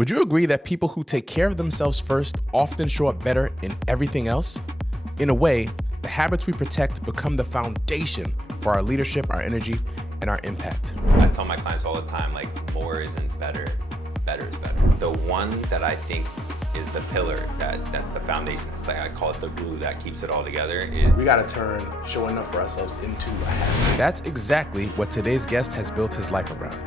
Would you agree that people who take care of themselves first often show up better in everything else? In a way, the habits we protect become the foundation for our leadership, our energy, and our impact. I tell my clients all the time, like, more isn't better, better is better. The one that I think is the pillar, that's the foundation, it's like I call it the glue that keeps it all together, is we gotta turn showing up for ourselves into a habit. That's exactly what today's guest has built his life around.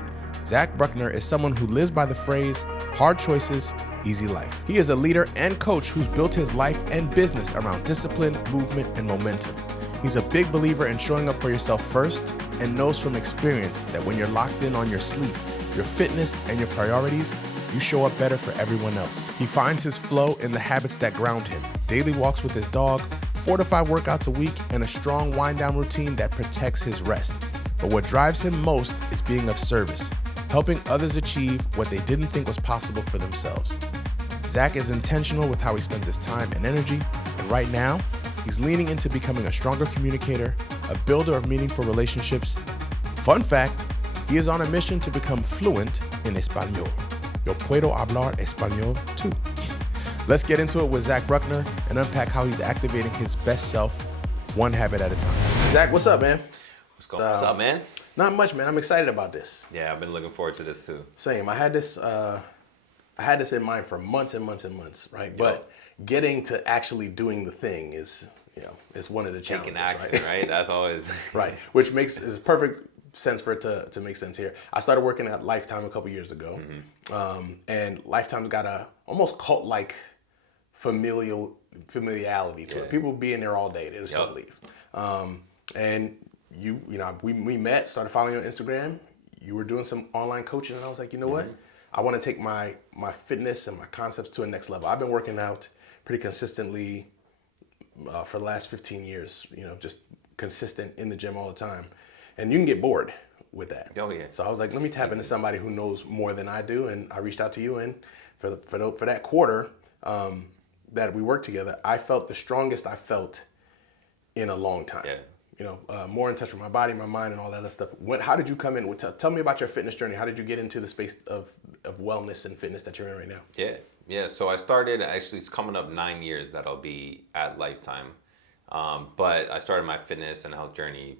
Zach Bruckner is someone who lives by the phrase, hard choices, easy life. He is a leader and coach who's built his life and business around discipline, movement, and momentum. He's a big believer in showing up for yourself first and knows from experience that when you're locked in on your sleep, your fitness, and your priorities, you show up better for everyone else. He finds his flow in the habits that ground him: daily walks with his dog, 4 to 5 workouts a week, and a strong wind-down routine that protects his rest. But what drives him most is being of service, helping others achieve what they didn't think was possible for themselves. Zach is intentional with how he spends his time and energy, and right now, he's leaning into becoming a stronger communicator, a builder of meaningful relationships. Fun fact, he is on a mission to become fluent in Español. Yo puedo hablar español too. Let's get into it with Zach Bruckner and unpack how he's activating his best self, one habit at a time. Zach, what's up, man? what's up, man? Not much, man. I'm excited about this. Yeah, I've been looking forward to this too. Same. I had this in mind for months and months and months, right? Yep. But getting to actually doing the thing is, it's one of the challenges. Taking action, right? That's always right. Which makes perfect sense for it to make sense here. I started working at Lifetime a couple years ago, and Lifetime's got a almost cult-like familiarity to it. People be in there all day; they just don't leave. And we met, started following you on Instagram. You were doing some online coaching, and I was like, you know what? I want to take my fitness and my concepts to a next level. I've been working out pretty consistently for the last 15 years. Just consistent in the gym all the time. And you can get bored with that. Oh yeah. So I was like, let me tap into somebody who knows more than I do, and I reached out to you. And for that quarter that we worked together, I felt the strongest I felt in a long time. Yeah. More in touch with my body, my mind, and all that other stuff. How did you come in? Tell me about your fitness journey. How did you get into the space of wellness and fitness that you're in right now? Yeah. So I started, actually, it's coming up 9 years that I'll be at Lifetime. But I started my fitness and health journey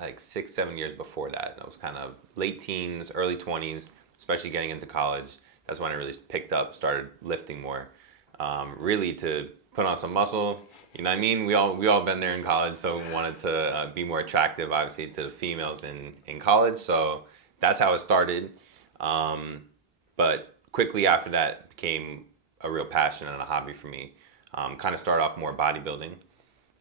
like 6-7 years before that. I was kind of late teens, early 20s, especially getting into college. That's when I really picked up, started lifting more, really to put on some muscle. You know what I mean? We all been there in college, so we wanted to be more attractive, obviously, to the females in college. So that's how it started. But quickly after that, became a real passion and a hobby for me. Kind of started off more bodybuilding.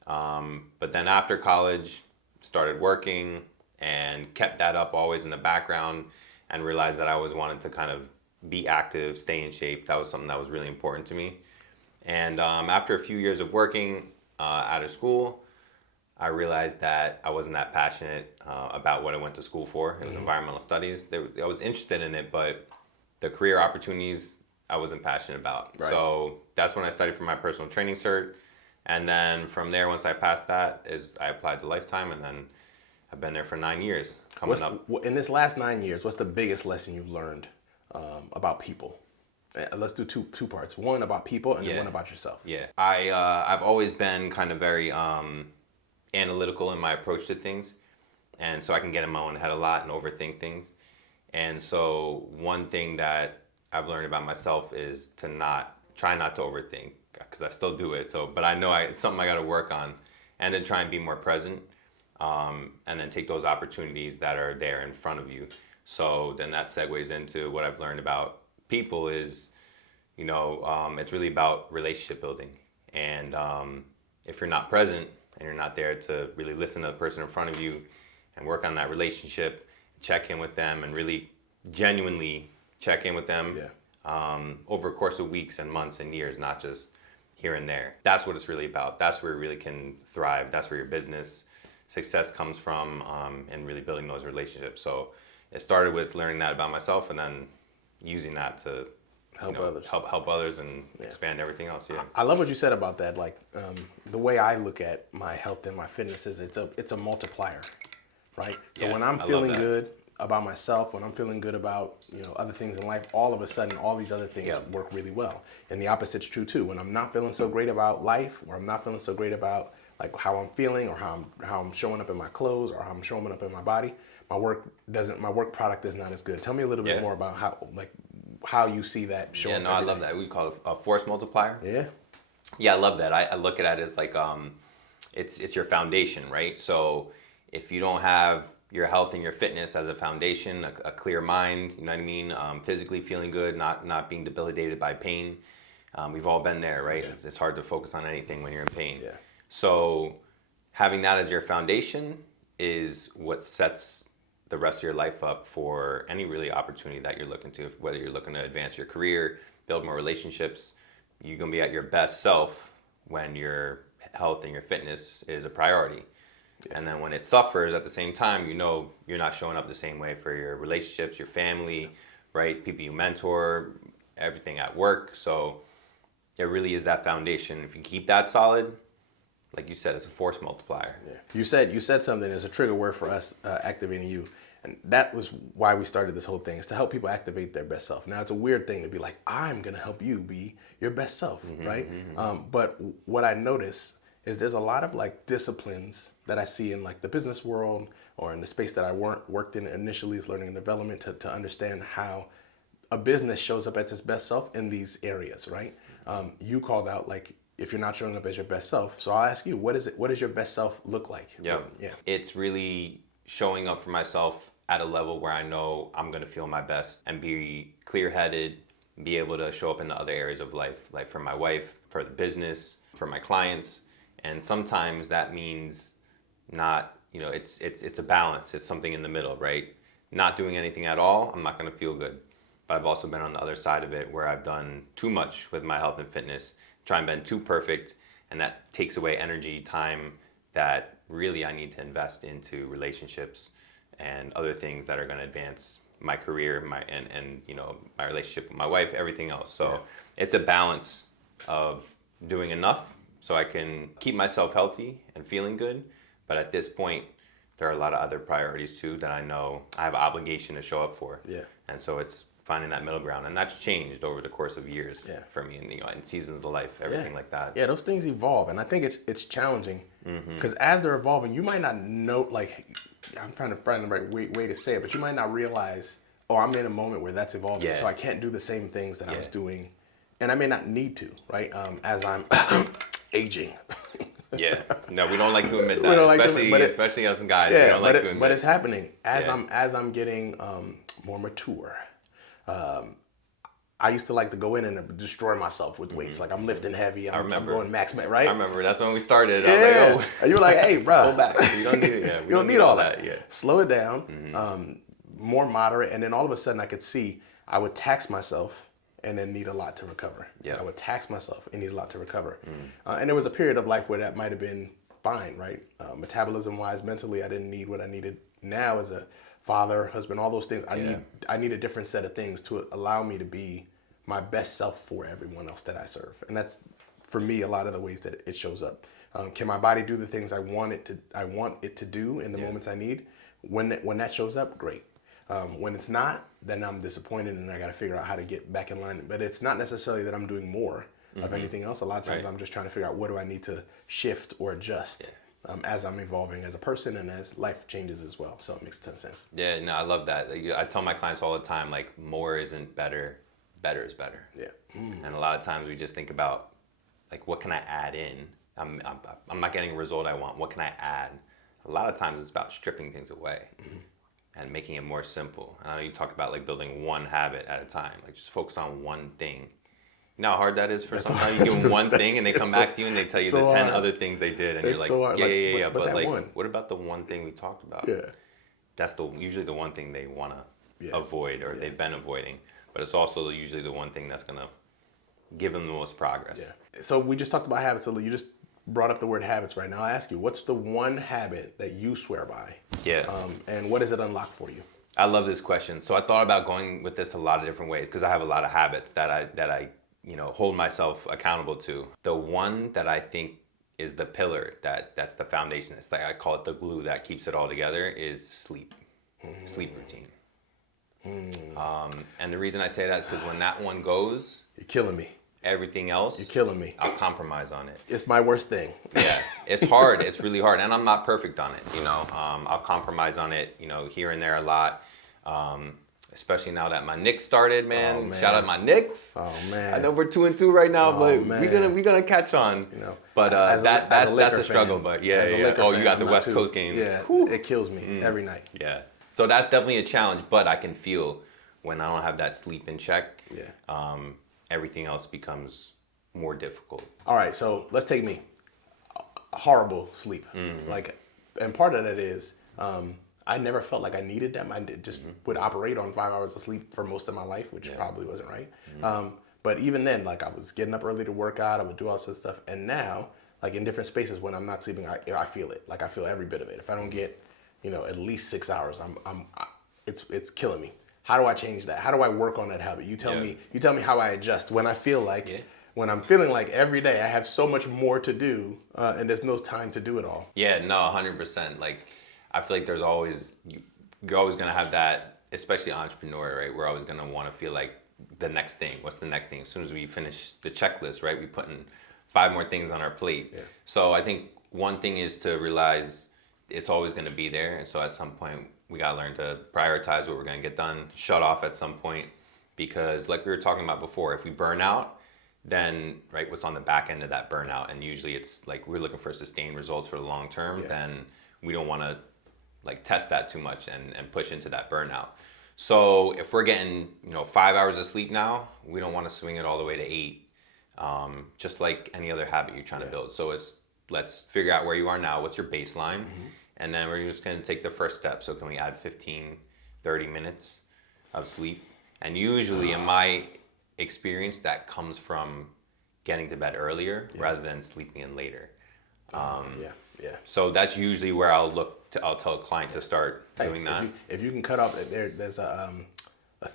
But then after college, started working and kept that up always in the background, and realized that I always wanted to kind of be active, stay in shape. That was something that was really important to me. And after a few years of working out of school, I realized that I wasn't that passionate about what I went to school for. It was environmental studies. I was interested in it, but the career opportunities I wasn't passionate about. Right. So that's when I studied for my personal training cert. And then from there, once I passed that, I applied to Lifetime, and then I've been there for 9 years. In this last 9 years, what's the biggest lesson you've learned about people? Let's do two parts. One about people, and then one about yourself. Yeah, I've always been kind of very analytical in my approach to things, and so I can get in my own head a lot and overthink things. And so one thing that I've learned about myself is to try not to overthink, because I still do it. But I know it's something I got to work on, and then try and be more present, and then take those opportunities that are there in front of you. So then that segues into what I've learned about people is, it's really about relationship building. And if you're not present and you're not there to really listen to the person in front of you and work on that relationship, check in with them and really genuinely check in with them over a course of weeks and months and years, not just here and there. That's what it's really about. That's where you really can thrive. That's where your business success comes from, and really building those relationships. So it started with learning that about myself, and then using that to help others and expand everything else. Yeah. I love what you said about that. Like the way I look at my health and my fitness is it's a multiplier, right? So when I'm feeling good, about myself, when I'm feeling good about, other things in life, all of a sudden, all these other things Yep. work really well. And the opposite's true too. When I'm not feeling so great about life, or I'm not feeling so great about like how I'm feeling, or how I'm showing up in my clothes, or how I'm showing up in my body, my work product is not as good. Tell me a little bit Yeah. more about how you see that showing Yeah, up no, I every love day. that. We call it a force multiplier. Yeah. Yeah, I love that. I look at it as like it's your foundation, right? So if you don't have your health and your fitness as a foundation, a clear mind, you know what I mean, physically feeling good, not being debilitated by pain. We've all been there, right? It's hard to focus on anything when you're in pain. Yeah. So having that as your foundation is what sets the rest of your life up for any really opportunity that you're looking to, whether you're looking to advance your career, build more relationships. You're going to be at your best self when your health and your fitness is a priority. And then when it suffers at the same time, you're not showing up the same way for your relationships, your family, right? People you mentor, everything at work. So it really is that foundation. If you keep that solid, like you said, it's a force multiplier. Yeah. You said something as a trigger word for us, activating you. And that was why we started this whole thing, is to help people activate their best self. Now, it's a weird thing to be like, I'm going to help you be your best self, right? But what I notice is there's a lot of like disciplines that I see in like the business world, or in the space that I worked in initially, is learning and development, to understand how a business shows up as its best self in these areas, right? You called out like, if you're not showing up as your best self. So I'll ask you, what does your best self look like? Yeah. Yeah. It's really showing up for myself at a level where I know I'm going to feel my best and be clear-headed, be able to show up in the other areas of life, like for my wife, for the business, for my clients. And sometimes that means not, it's a balance. It's something in the middle, right? Not doing anything at all, I'm not going to feel good. But I've also been on the other side of it, where I've done too much with my health and fitness, try and been too perfect, and that takes away energy, time that really I need to invest into relationships and other things that are going to advance my career, my relationship with my wife, everything else. So it's a balance of doing enough so I can keep myself healthy and feeling good. But at this point, there are a lot of other priorities too that I know I have an obligation to show up for. Yeah. And so it's finding that middle ground, and that's changed over the course of years for me, and in seasons of life, everything like that. Yeah, those things evolve, and I think it's challenging because as they're evolving, you might not know. Like, I'm trying to find the right way to say it, but you might not realize, oh, I'm in a moment where that's evolving, so I can't do the same things that I was doing, and I may not need to, right? As I'm aging. Yeah, no, we don't like to admit that, especially as guys. We don't like to admit. But it's happening as I'm getting more mature. I used to like to go in and destroy myself with weights. Like, I'm lifting heavy. I'm going max, right? I remember that's when we started. Yeah. I was like, And you were like, hey, bro. Go back. You don't need it. You don't need all that. Yeah. Slow it down. More moderate. And then all of a sudden I could see I would tax myself and then need a lot to recover. Yeah. I would tax myself and need a lot to recover. And there was a period of life where that might have been fine, right? Metabolism-wise, mentally, I didn't need what I needed. Now, as a father, husband, all those things, I need a different set of things to allow me to be my best self for everyone else that I serve. And that's, for me, a lot of the ways that it shows up. Can my body do the things I want it to do in the moments I need? When that shows up, great. When it's not, then I'm disappointed, and I got to figure out how to get back in line. But it's not necessarily that I'm doing more of anything else. A lot of times I'm just trying to figure out, what do I need to shift or adjust as I'm evolving as a person and as life changes as well. So it makes a ton of sense. Yeah, no, I love that. I tell my clients all the time, like, more isn't better, better is better. Yeah. And a lot of times we just think about, like, what can I add in? I'm not getting a result I want. What can I add? A lot of times it's about stripping things away and making it more simple. I know you talk about, like, building one habit at a time. Like, just focus on one thing. You know how hard that is for sometimes you give them one thing and they come back to you and they tell you the 10 other things they did, and you're like, yeah. But like, what about the one thing we talked about? Yeah. That's usually the one thing they want to avoid, or they've been avoiding. But it's also usually the one thing that's going to give them the most progress. Yeah. So we just talked about habits. So you just brought up the word habits right now. I ask you, what's the one habit that you swear by? Yeah. And what does it unlock for you? I love this question. So I thought about going with this a lot of different ways, because I have a lot of habits that I hold myself accountable to. The one that I think is the pillar, that's the foundation. It's like, I call it the glue that keeps it all together, is sleep. sleep routine. And the reason I say that is because when that one goes, You're killing me. everything else, You're killing me. I'll compromise on it. It's my worst thing. Yeah, it's hard. It's really hard, and I'm not perfect on it. I'll compromise on it. Here and there a lot. Especially now that my Knicks started, man. Oh, man. Shout out my Knicks. Oh man. I know we're 2-2 right now, but we're gonna catch on. But that's a struggle. Fan, but yeah. Fan, You got the I'm West too. Coast games. Yeah, it kills me every night. Yeah. So that's definitely a challenge, but I can feel when I don't have that sleep in check. Yeah. Everything else becomes more difficult. All right, so let's take me. Horrible sleep. And part of that is I never felt like I needed them. I just would operate on 5 hours of sleep for most of my life, which probably wasn't right. But even then, like I was getting up early to work out. I would do all this stuff. And now, like in different spaces, when I'm not sleeping, I feel it. Like I feel every bit of it. If I don't get, at least 6 hours, it's killing me. How do I change that? How do I work on that habit? You tell me how I adjust when I feel like, when I'm feeling like every day I have so much more to do and there's no time to do it all. Yeah, no, 100%. Like, I feel like you're always going to have that, especially entrepreneur, right? We're always going to want to feel like the next thing. What's the next thing? As soon as we finish the checklist, right? We put in 5 more things on our plate. Yeah. So I think one thing is to realize it's always going to be there. And so at some point, we got to learn to prioritize what we're going to get done, shut off at some point. Because like we were talking about before, if we burn out, then right, what's on the back end of that burnout? And usually it's like we're looking for sustained results for the long term. Then we don't want to like test that too much and push into that burnout. So if we're getting 5 hours of sleep now, we don't want to swing it all the way to 8. Just like any other habit you're trying to build. So let's figure out where you are now. What's your baseline? And then we're just going to take the first step. So can we add 15, 30 minutes of sleep? And usually in my experience, that comes from getting to bed earlier rather than sleeping in later. So that's usually where I'll tell a client to start doing that. If you can cut off, there's a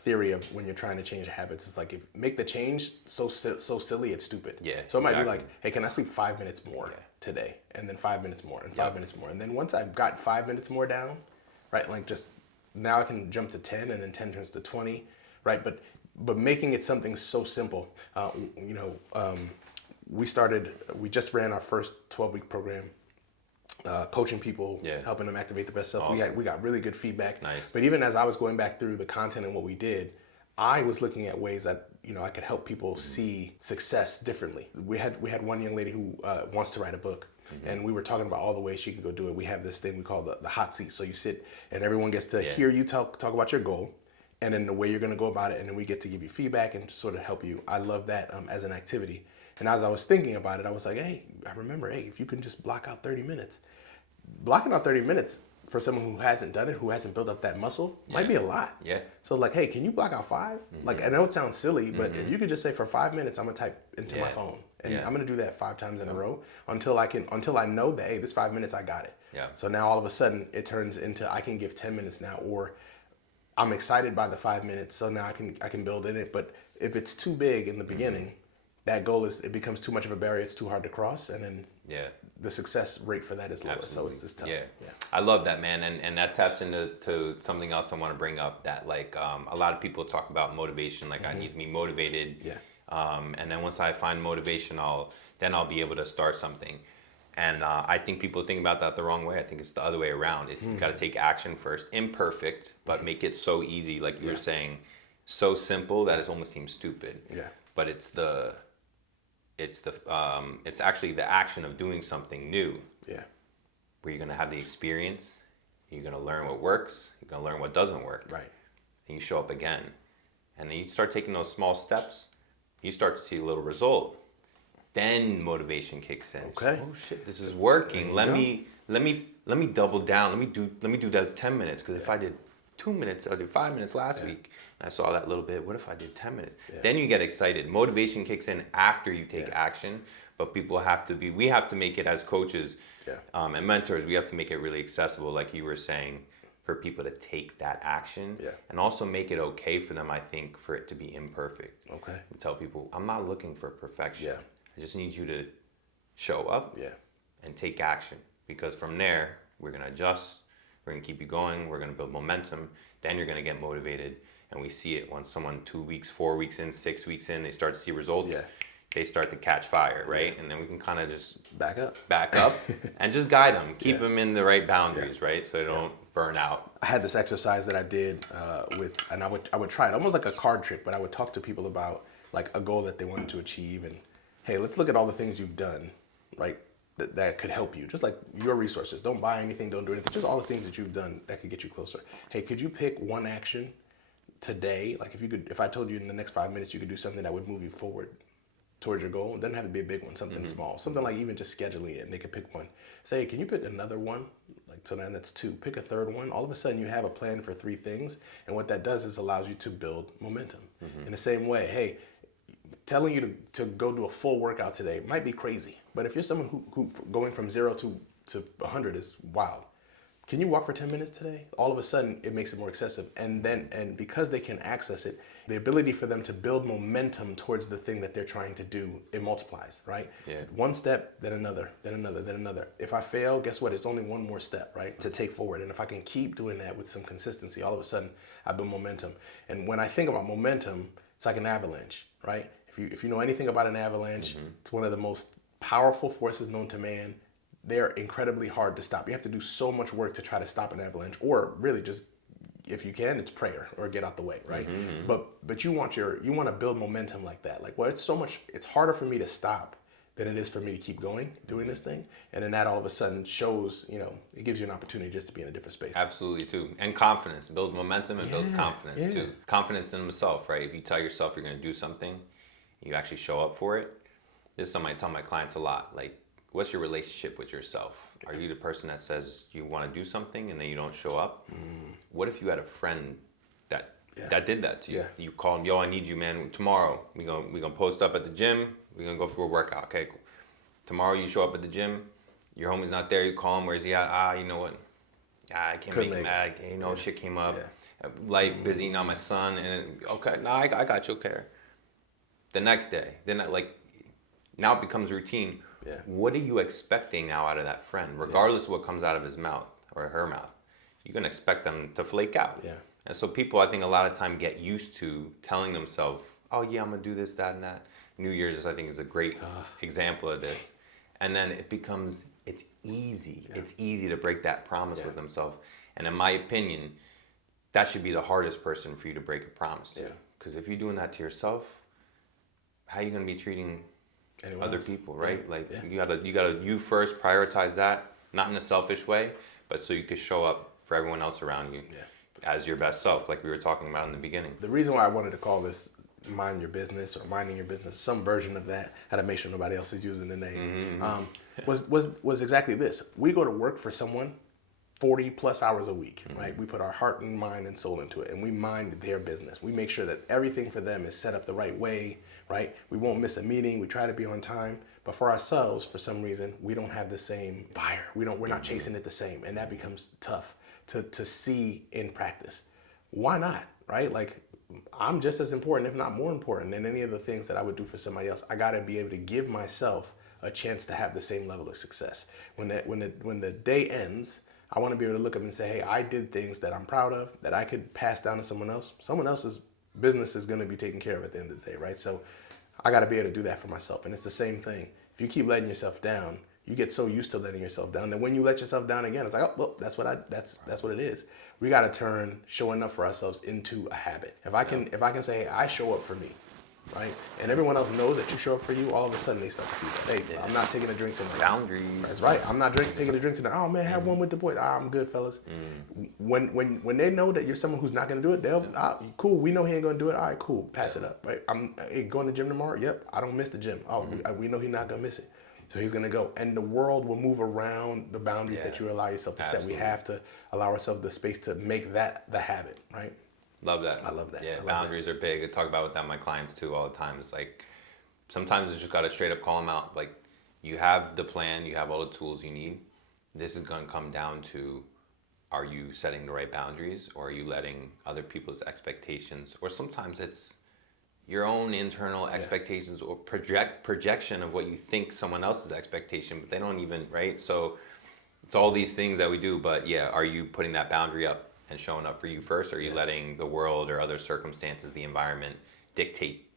theory of when you're trying to change habits. It's like make the change so silly it's stupid. Yeah. So it might be like, hey, can I sleep 5 minutes more today, and then 5 minutes more, and 5 minutes more, and then once I've got 5 minutes more down, right? Like just now I can jump to 10, and then 10 turns to 20, right? But making it something so simple. We just ran our first 12-week program. Coaching people, helping them activate the best self. Awesome. We got really good feedback. Nice. But even as I was going back through the content and what we did, I was looking at ways that I could help people see success differently. We had one young lady who wants to write a book, and we were talking about all the ways she could go do it. We have this thing we call the hot seat. So you sit and everyone gets to hear you talk about your goal, and then the way you're going to go about it, and then we get to give you feedback and sort of help you. I love that as an activity. And as I was thinking about it, I was like, hey, I remember, if you can just block out 30 minutes. Blocking out 30 minutes for someone who hasn't done it, who hasn't built up that muscle, might be a lot. Yeah. So like, hey, can you block out 5? Like, I know it sounds silly, but if you could just say for 5 minutes, I'm gonna type into my phone, and I'm gonna do that 5 times in a row until I know that, hey, this 5 minutes, I got it. Yeah. So now all of a sudden it turns into I can give 10 minutes now, or I'm excited by the 5 minutes, so now I can build in it. But if it's too big in the beginning, that goal it becomes too much of a barrier. It's too hard to cross, and then the success rate for that is lower. Absolutely. So it's just tough. Yeah. I love that, man, and that taps into something else I want to bring up. That like a lot of people talk about motivation. Like I need to be motivated. Yeah. And then once I find motivation, I'll be able to start something. And I think people think about that the wrong way. I think it's the other way around. It's you got to take action first, imperfect, but make it so easy, like you were saying, so simple that it almost seems stupid. Yeah. But it's actually the action of doing something new. Yeah. Where you're gonna have the experience, you're gonna learn what works, you're gonna learn what doesn't work. Right. And you show up again, and then you start taking those small steps. You start to see a little result. Then motivation kicks in. Okay. So, oh shit, this is working. Let me double down. Let me do those 10 minutes, because if I did 2 minutes, I did 5 minutes last week, and I saw that little bit. What if I did 10 minutes? Yeah. Then you get excited. Motivation kicks in after you take action, but we have to make it as coaches and mentors, we have to make it really accessible, like you were saying, for people to take that action, and also make it okay for them, I think, for it to be imperfect. Okay. And tell people, I'm not looking for perfection. Yeah. I just need you to show up and take action, because from there, we're going to adjust, We're going to keep you going. We're going to build momentum. Then you're going to get motivated. And we see it when someone 2 weeks, 4 weeks in, 6 weeks in, they start to see results. Yeah. They start to catch fire, right? Yeah. And then we can kind of just back up and just guide them, keep them in the right boundaries, right? So they don't burn out. I had this exercise that I did and I would try it almost like a card trick, but I would talk to people about like a goal that they wanted to achieve, and hey, let's look at all the things you've done, right? That could help you, just like your resources. Don't buy anything, don't do anything, just all the things that you've done that could get you closer. Hey, could you pick one action today? Like if I told you in the next 5 minutes you could do something that would move you forward towards your goal, it doesn't have to be a big one, something small, something like even just scheduling it, and they could pick one. Say, can you pick another one? Like, so now that's 2. Pick a third one. All of a sudden you have a plan for 3 things, and what that does is allows you to build momentum. In the same way, hey, telling you to go do a full workout today might be crazy, but if you're someone who going from 0 to 100 is wild, can you walk for 10 minutes today? All of a sudden, it makes it more excessive. And because they can access it, the ability for them to build momentum towards the thing that they're trying to do, it multiplies, right? Yeah. One step, then another, then another, then another. If I fail, guess what? It's only one more step, right, to take forward. And if I can keep doing that with some consistency, all of a sudden, I build momentum. And when I think about momentum, it's like an avalanche, right? If you know anything about an avalanche, it's one of the most powerful forces known to man. They're incredibly hard to stop. You have to do so much work to try to stop an avalanche, or really just, if you can, it's prayer or get out the way, right? But you want to build momentum like that. Like, well, it's harder for me to stop than it is for me to keep going, doing this thing. And then that all of a sudden shows, it gives you an opportunity just to be in a different space. Absolutely, too. And confidence. It builds momentum and builds confidence, too. Confidence in myself, right? If you tell yourself you're going to do something, you actually show up for it. This is something I tell my clients a lot. Like, what's your relationship with yourself? Are you the person that says you want to do something and then you don't show up? What if you had a friend that did that to you? You call him, yo, I need you, man. Tomorrow, we gonna post up at the gym. We're going to go for a workout. Okay, cool. Tomorrow you show up at the gym. Your homie's not there. You call him. Where's he at? You know what? I can't make him mad. Shit came up. Life busy. Now my son. And okay, no, I got you. Okay. The next day, then now it becomes routine. What are you expecting now out of that friend? Regardless of what comes out of his mouth or her mouth, you're going to expect them to flake out. And so people, I think, a lot of time get used to telling themselves, oh, yeah, I'm going to do this, that, and that. New Year's, I think, is a great example of this. And then it's easy. It's easy to break that promise with themselves. And in my opinion, that should be the hardest person for you to break a promise to. Because if you're doing that to yourself, how are you going to be treating other people, right? You gotta you first, prioritize that, not in a selfish way, but so you could show up for everyone else around you as your best self, like we were talking about in the beginning. The reason why I wanted to call this Mind Your Business or Minding Your Business, some version of that, I had to make sure nobody else is using the name, was exactly this. We go to work for someone 40 plus hours a week, right? We put our heart and mind and soul into it, and we mind their business. We make sure that everything for them is set up the right way, right? We won't miss a meeting. We try to be on time. But for ourselves, for some reason, we don't have the same fire. We're not chasing it the same. And that becomes tough to see in practice. Why not, right? Like, I'm just as important, if not more important, than any of the things that I would do for somebody else. I got to be able to give myself a chance to have the same level of success. When the day ends, I want to be able to look up and say, hey, I did things that I'm proud of, that I could pass down to someone else. Someone else's business is going to be taken care of at the end of the day, right? So I got to be able to do that for myself. And it's the same thing. If you keep letting yourself down, you get so used to letting yourself down that when you let yourself down again, it's like, oh, well, that's what it is. We got to turn showing up for ourselves into a habit. If I can say, hey, I show up for me, right? And everyone else knows that you show up for you, all of a sudden they start to see that. Hey, I'm not taking a drink tonight. Boundaries. That's right. I'm not taking a drink tonight. Oh man, have one with the boys. I'm good, fellas. When they know that you're someone who's not gonna do it, they'll cool. We know he ain't gonna do it. All right, cool. Pass it up. Right. I'm going to the gym tomorrow. Yep. I don't miss the gym. Oh, we know he's not gonna miss it. So he's gonna go, and the world will move around the boundaries that you allow yourself to set. We have to allow ourselves the space to make that the habit, right? Love that. I love that. Yeah, boundaries are big. I talk about with that my clients too all the time. It's like sometimes you just gotta straight up call them out. Like, you have the plan, you have all the tools you need. This is gonna come down to, are you setting the right boundaries, or are you letting other people's expectations, or sometimes it's your own internal expectations or projection of what you think someone else's expectation, but they don't even, right? So It's all these things that we do, but yeah, are you putting that boundary up and showing up for you first, or are you letting the world or other circumstances, the environment, dictate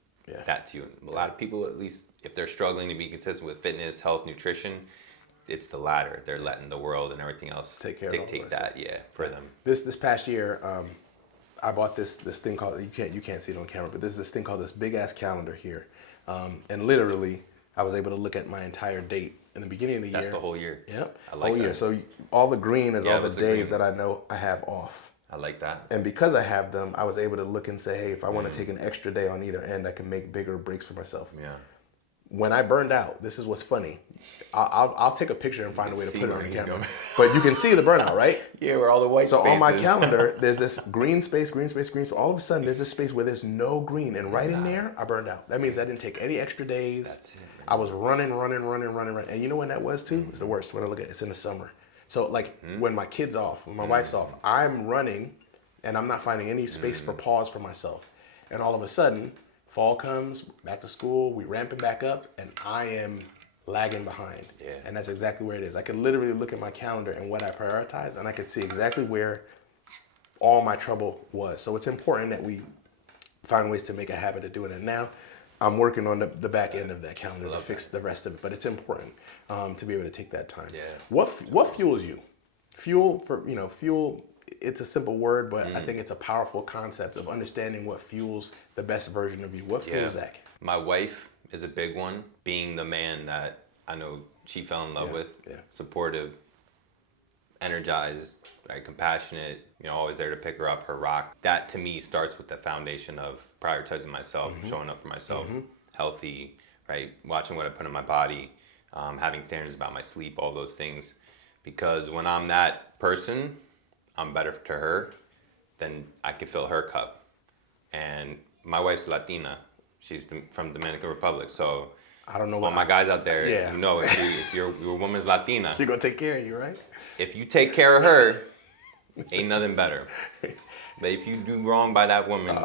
that to you? A lot of people, at least if they're struggling to be consistent with fitness, health, nutrition, it's the latter. They're letting the world and everything else dictate that, for them. This past year, I bought this thing called, you can't see it on camera, but there's this thing called this big ass calendar here, and literally I was able to look at my entire date in the beginning of the year. That's the whole year. Yep. I like that. Year. So all the green is all the days that I know I have off. I like that. And because I have them, I was able to look and say, hey, if I want to take an extra day on either end, I can make bigger breaks for myself. Yeah. When I burned out, this is what's funny. I'll take a picture and find a way to put it on the camera. But you can see the burnout, right? Yeah, where all the white spaces. So on my calendar, there's this green space. All of a sudden, there's this space where there's no green. And right in there, I burned out. That means I didn't take any extra days. That's it, man. I was running. And you know when that was too? It's the worst. When I look at it, it's in the summer. So like when my kid's off, when my wife's off, I'm running and I'm not finding any space for pause for myself. And all of a sudden, fall comes, back to school, we ramping back up, and I am lagging behind. Yeah. And that's exactly where it is. I could literally look at my calendar and what I prioritize, and I could see exactly where all my trouble was. So it's important that we find ways to make a habit of doing it. Now, I'm working on the back end of that calendar to fix the rest of it, but it's important to be able to take that time. Yeah. What fuels you? Fuel, it's a simple word, but I think it's a powerful concept of understanding what fuels the best version of you. What fuels Zach? My wife is a big one, being the man that I know she fell in love with, supportive, energized, right, compassionate, always there to pick her up, her rock. That to me starts with the foundation of prioritizing myself, showing up for myself, healthy, right, watching what I put in my body, having standards about my sleep, all those things. Because when I'm that person, I'm better to her, then I can fill her cup. And my wife's Latina. She's from Dominican Republic, so I don't know all my guys out there, Yeah. if your woman's Latina, She's gonna take care of you, right? if you take care of her, ain't nothing better. But if you do wrong by that woman,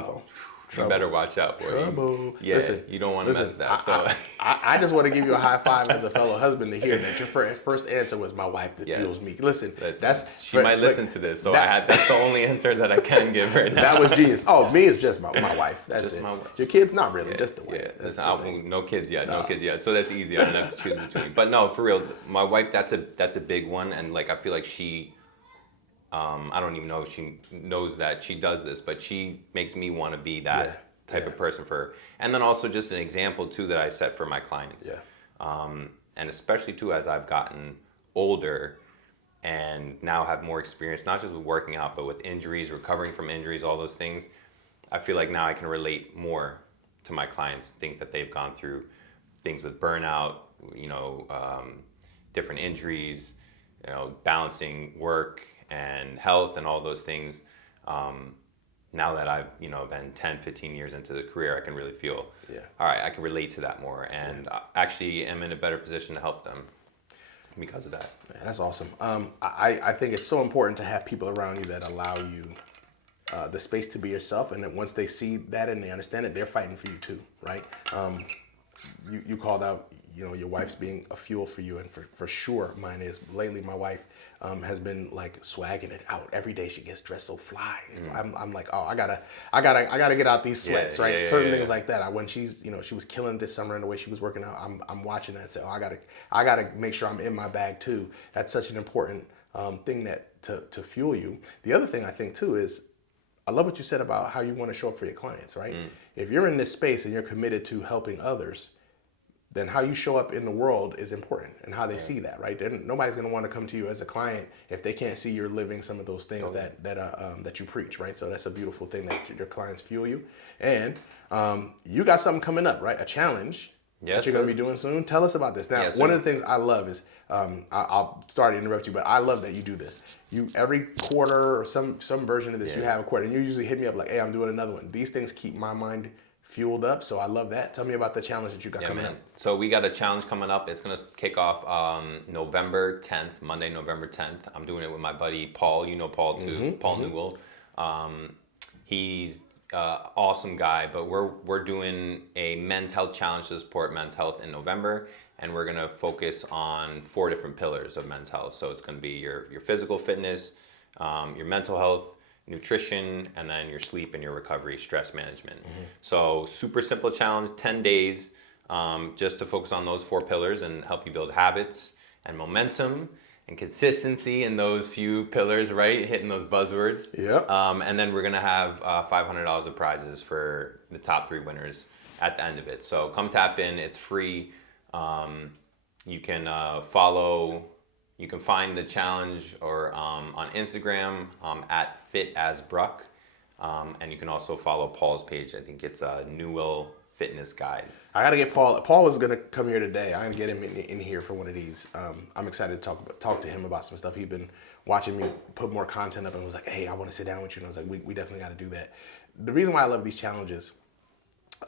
you better watch out, boy. Trouble. Yeah, listen, you don't want to mess with that. I just want to give you a high five as a fellow husband to hear that your first answer was my wife that fuels me. Listen, she might listen to this, so that's the only answer that I can give right now. That was genius. Oh, me is just my wife. That's just it. My wife. Your kids, not really, just the wife. Yeah, listen, no kids yet, So that's easy. I don't have to choose between. But no, for real, my wife, that's a big one, and like I feel like she. I don't even know if she knows that she does this, but she makes me want to be that type of person for her. And then also just an example too that I set for my clients. Yeah. And especially too as I've gotten older and now have more experience, not just with working out, but with injuries, recovering from injuries, all those things. I feel like now I can relate more to my clients, things that they've gone through, things with burnout, different injuries, balancing work and health and all those things. Now that I've been 10, 15 years into the career, I can really feel, all right, I can relate to that more, and I actually am in a better position to help them because of that. Man, that's awesome. I think it's so important to have people around you that allow you the space to be yourself, and then once they see that and they understand it, they're fighting for you too, right? You called out your wife's being a fuel for you, and for sure mine is. Lately, my wife has been like swagging it out every day. She gets dressed so fly. I'm like, oh, I gotta get out these sweats, right? Certain things like that. When she's, she was killing this summer in the way she was working out. I'm watching that and say, oh, I gotta make sure I'm in my bag too. That's such an important thing that to fuel you. The other thing I think too is, I love what you said about how you want to show up for your clients, right? If you're in this space and you're committed to helping others, then how you show up in the world is important, and how they see that, right? Nobody's going to want to come to you as a client if they can't see you're living some of those things that you preach, right? So that's a beautiful thing that your clients fuel you. And you got something coming up, right? A challenge that you're going to be doing soon. Tell us about this. Now, one of the things I love is, I'll start to interrupt you, but I love that you do this. You every quarter or some version of this, you have a quarter, and you usually hit me up like, hey, I'm doing another one. These things keep my mind fueled up, so I love that. Tell me about the challenge that you got coming up. So we got a challenge coming up. It's gonna kick off November 10th, Monday, November 10th. I'm doing it with my buddy Paul. You know Paul too, Paul Newell. He's awesome guy, but we're doing a men's health challenge to support men's health in November, and we're going to focus on 4 different pillars of men's health. So it's going to be your physical fitness, your mental health, nutrition, and then your sleep and your recovery, stress management. So super simple challenge, 10 days, just to focus on those 4 pillars and help you build habits and momentum and consistency in those few pillars, right? Hitting those buzzwords. Yep. And then we're gonna have $500 of prizes for the top 3 winners at the end of it. So come tap in, it's free. You can you can find the challenge or on Instagram at FitAsBruck. And you can also follow Paul's page. I think it's Newell Fitness Guide. I gotta get Paul. Paul was gonna come here today. I'm gonna get him in here for one of these. I'm excited to talk to him about some stuff. He's been watching me put more content up and was like, "Hey, I want to sit down with you." And I was like, "We definitely got to do that." The reason why I love these challenges,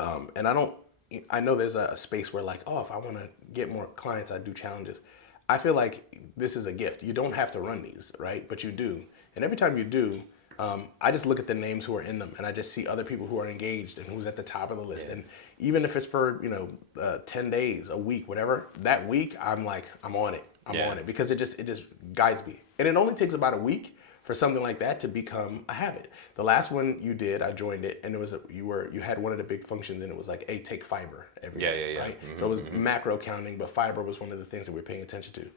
and I know there's a space where like, oh, if I want to get more clients, I do challenges. I feel like this is a gift. You don't have to run these, right? But you do, and every time you do. I just look at the names who are in them, and I just see other people who are engaged and who's at the top of the list. And even if it's for 10 days, a week, whatever, that week I'm like I'm on it. I'm on it because it just guides me. And it only takes about a week for something like that to become a habit. The last one you did, I joined it, and it was you had one of the big functions, and it was like, hey, take fiber every day, right? So it was macro counting, but fiber was one of the things that we're paying attention to.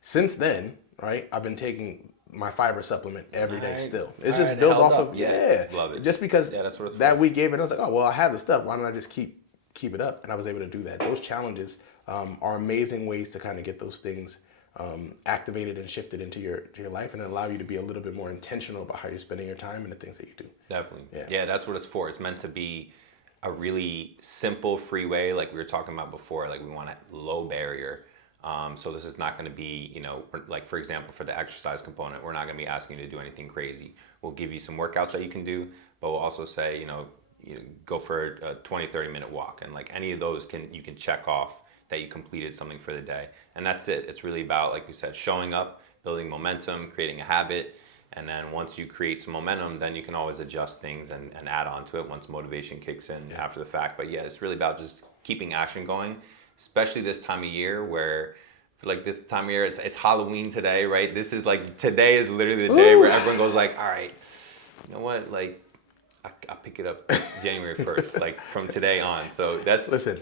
Since then, right, I've been taking my fiber supplement every day still. It's just built off of, Love it. just because that's what it's that for. week gave it, I was like, oh, well, I have the stuff. Why don't I just keep it up? And I was able to do that. Those challenges are amazing ways to kind of get those things activated and shifted into your life and allow you to be a little bit more intentional about how you're spending your time and the things that you do. Definitely. Yeah, that's what it's for. It's meant to be a really simple, free way, like we were talking about before. Like we want a low barrier. So this is not going to be, like for example, for the exercise component, we're not going to be asking you to do anything crazy. We'll give you some workouts that you can do, but we'll also say, go for a 20, 30-minute walk. And like any of those you can check off that you completed something for the day. And that's it. It's really about, like you said, showing up, building momentum, creating a habit. And then once you create some momentum, then you can always adjust things and add on to it once motivation kicks in after the fact. But yeah, it's really about just keeping action going. Especially this time of year where, this time of year, it's Halloween today, right? Today is literally the day where everyone goes like, all right, you know what? Like, I'll pick it up January 1st, like from today on. So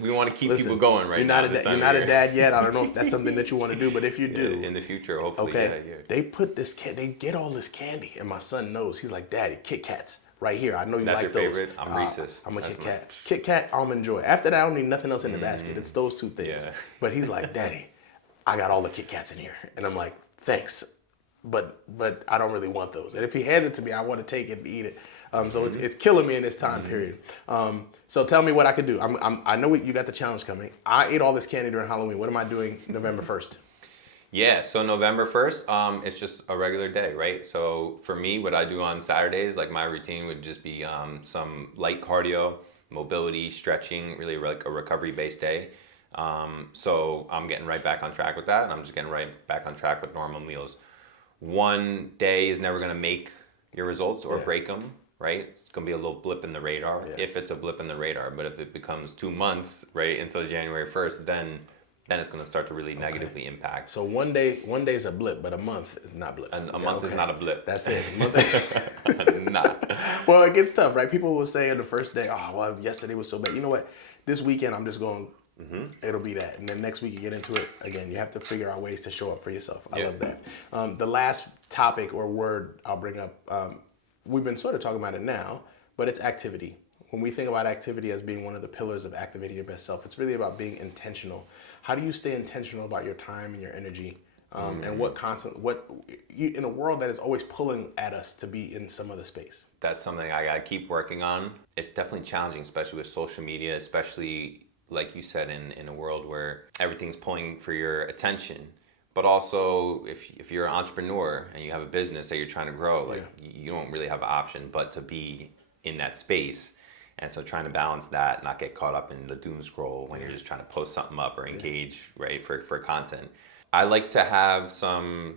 we want to keep people going right now. You're not a dad yet. I don't know if that's something that you want to do, but if you do. In the future, hopefully. Okay. They put this they get all this candy, and my son knows. He's like, Daddy, Kit Kats. Right here, I know you That's like your those. favorite? I'm Reese's. I'm a Kit Kat. Kit Kat, Almond Joy. After that, I don't need nothing else in the basket. It's those 2 things. Yeah. But he's like, Daddy, I got all the Kit Kats in here. And I'm like, thanks. But I don't really want those. And if he hands it to me, I want to take it and eat it. So it's killing me in this time period. So tell me what I could do. I know you got the challenge coming. I ate all this candy during Halloween. What am I doing November 1st? Yeah, so November 1st, it's just a regular day, right? So for me, what I do on Saturdays, like my routine would just be some light cardio, mobility, stretching, really like a recovery-based day. So I'm getting right back on track with that, and I'm just getting right back on track with normal meals. One day is never going to make your results or break them, right? It's going to be a little blip in the radar, if it's a blip in the radar. But if it becomes 2 months, right, until January 1st, then it's going to start to really negatively impact. So one day is a blip, but a month is not blip. A month is not a blip. That's it. Nah. Well, it gets tough, right? People will say on the first day, oh, well, yesterday was so bad. You know what? This weekend, I'm just going, it'll be that. And then next week, you get into it again. You have to figure out ways to show up for yourself. I love that. The last topic or word I'll bring up, we've been sort of talking about it now, but it's activity. When we think about activity as being one of the pillars of activating your best self, it's really about being intentional. How do you stay intentional about your time and your energy? And in a world that is always pulling at us to be in some other space? That's something I got to keep working on. It's definitely challenging, especially with social media, especially like you said, in a world where everything's pulling for your attention. But also, if you're an entrepreneur and you have a business that you're trying to grow, you don't really have an option but to be in that space. And so trying to balance that, not get caught up in the doom scroll when you're just trying to post something up or engage, right, for content. I like to have some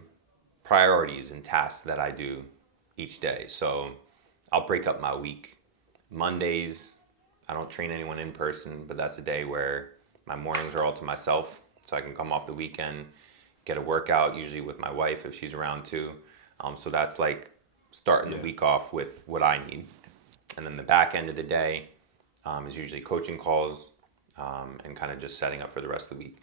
priorities and tasks that I do each day. So I'll break up my week. Mondays, I don't train anyone in person, but that's a day where my mornings are all to myself. so I can come off the weekend, get a workout, usually with my wife if she's around too. So that's like starting the week off with what I need. And then the back end of the day is usually coaching calls and kind of just setting up for the rest of the week.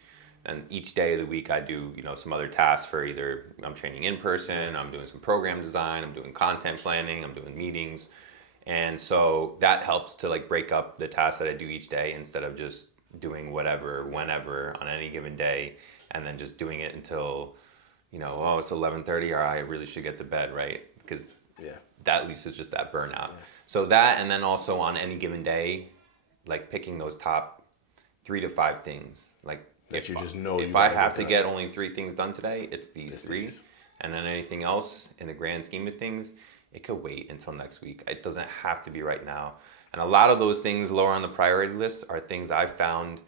And each day of the week I do, some other tasks for either I'm training in person, I'm doing some program design, I'm doing content planning, I'm doing meetings. And so that helps to like break up the tasks that I do each day instead of just doing whatever, whenever on any given day, and then just doing it until, it's 11:30 or I really should get to bed, right? Because that leads to just that burnout. Yeah. So that, and then also on any given day, like picking those top 3 to 5 things, like that you just know. If I have to get only 3 things done today, it's these 3, and then anything else in the grand scheme of things, it could wait until next week. It doesn't have to be right now. And a lot of those things lower on the priority list are things I've found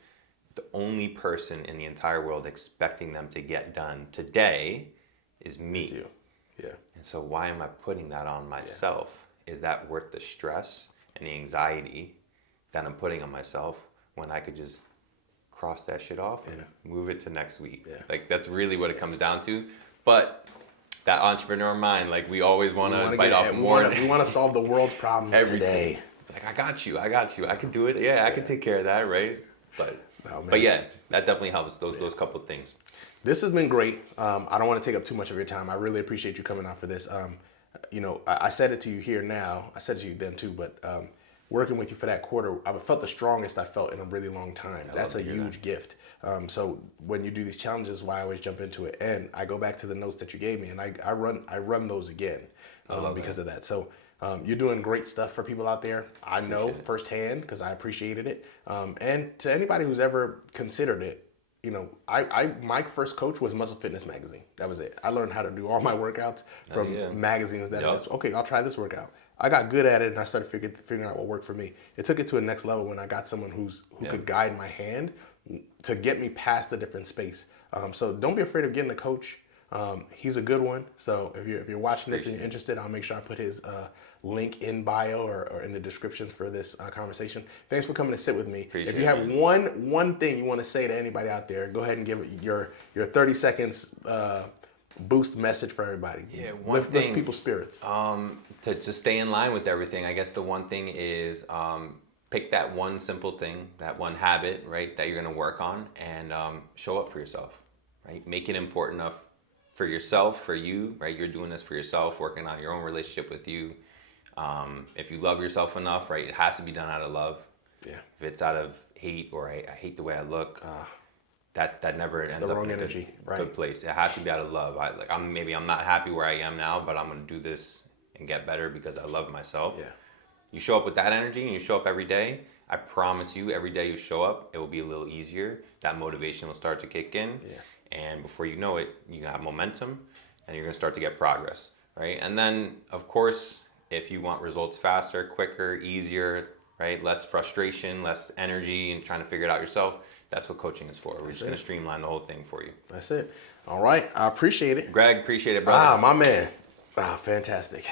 the only person in the entire world expecting them to get done today is me. It's you. Yeah. And so why am I putting that on myself? Yeah. Is that worth the stress and the anxiety that I'm putting on myself when I could just cross that shit off and move it to next week? Yeah. Like that's really what it comes down to. But that entrepreneur mind, like we always want to bite off more. We want to solve the world's problems every today. Day. Like I got you. I can do it. Yeah, I can take care of that, right? But yeah, that definitely helps. Those couple of things. This has been great. I don't want to take up too much of your time. I really appreciate you coming out for this. I said it to you here now. I said it to you then too, but working with you for that quarter, I felt the strongest I felt in a really long time. That's a huge gift. So when you do these challenges, why I always jump into it. And I go back to the notes that you gave me, and I run those again because of that. So you're doing great stuff for people out there. I know firsthand because I appreciated it. And to anybody who's ever considered it, my first coach was Muscle Fitness Magazine. That was it. I learned how to do all my workouts from magazines. Okay, I'll try this workout. I got good at it, and I started figuring out what worked for me. It took it to a next level when I got someone who could guide my hand to get me past a different space. So don't be afraid of getting a coach. He's a good one. So if you're watching this and you're interested, I'll make sure I put his link in bio or in the descriptions for this conversation. Thanks for coming to sit with me. If you have one thing you want to say to anybody out there, go ahead and give it your 30 seconds boost message for everybody. Yeah, lift people's spirits. To just stay in line with everything, I guess the one thing is pick that one simple thing, that one habit, right, that you're going to work on, and show up for yourself, right? Make it important enough for yourself, for you, right? You're doing this for yourself, working on your own relationship with you. If you love yourself enough, right, it has to be done out of love. Yeah. If it's out of hate or I hate the way I look, that never ends up in a good place. It has to be out of love. I'm not happy where I am now, but I'm going to do this and get better because I love myself. Yeah. You show up with that energy and you show up every day. I promise you, every day you show up, it will be a little easier. That motivation will start to kick in. Yeah. And before you know it, you have momentum and you're going to start to get progress, right? And then, of course, if you want results faster, quicker, easier, right? Less frustration, less energy and trying to figure it out yourself, that's what coaching is for. We're just going to streamline the whole thing for you. That's it. All right. I appreciate it. Greg, appreciate it, brother. My man. Fantastic.